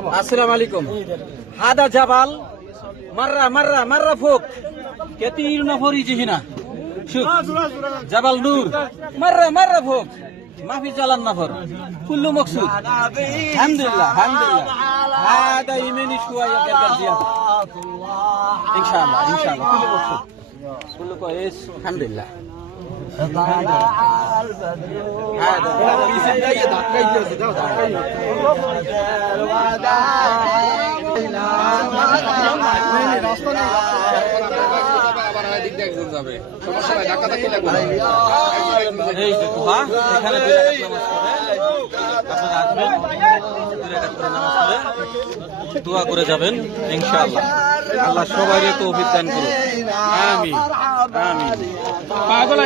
আসসালামু আলাইকুম হাদা জাবাল মাররা মাররা মাররা ফোক কেতির নফরি জিহিনা শুক জাবাল নূর মাররা মাররা ফোক মাফি জালান নফর কুল্লু মকসুদ আলহামদুলিল্লাহ আলহামদুলিল্লাহ হাদা ইমানি শুয়ায়া কাল জিয়াদা ইনশাআল্লাহ ইনশাআল্লাহ কুল্লু মকসুদ কুল্লু কোয়েস আলহামদুলিল্লাহ هذا দোয়া করে যাবেন ইনশাআল্লাহ আল্লাহ সবাইকে তৌফিক দান করুন আমিন আমিন পাগল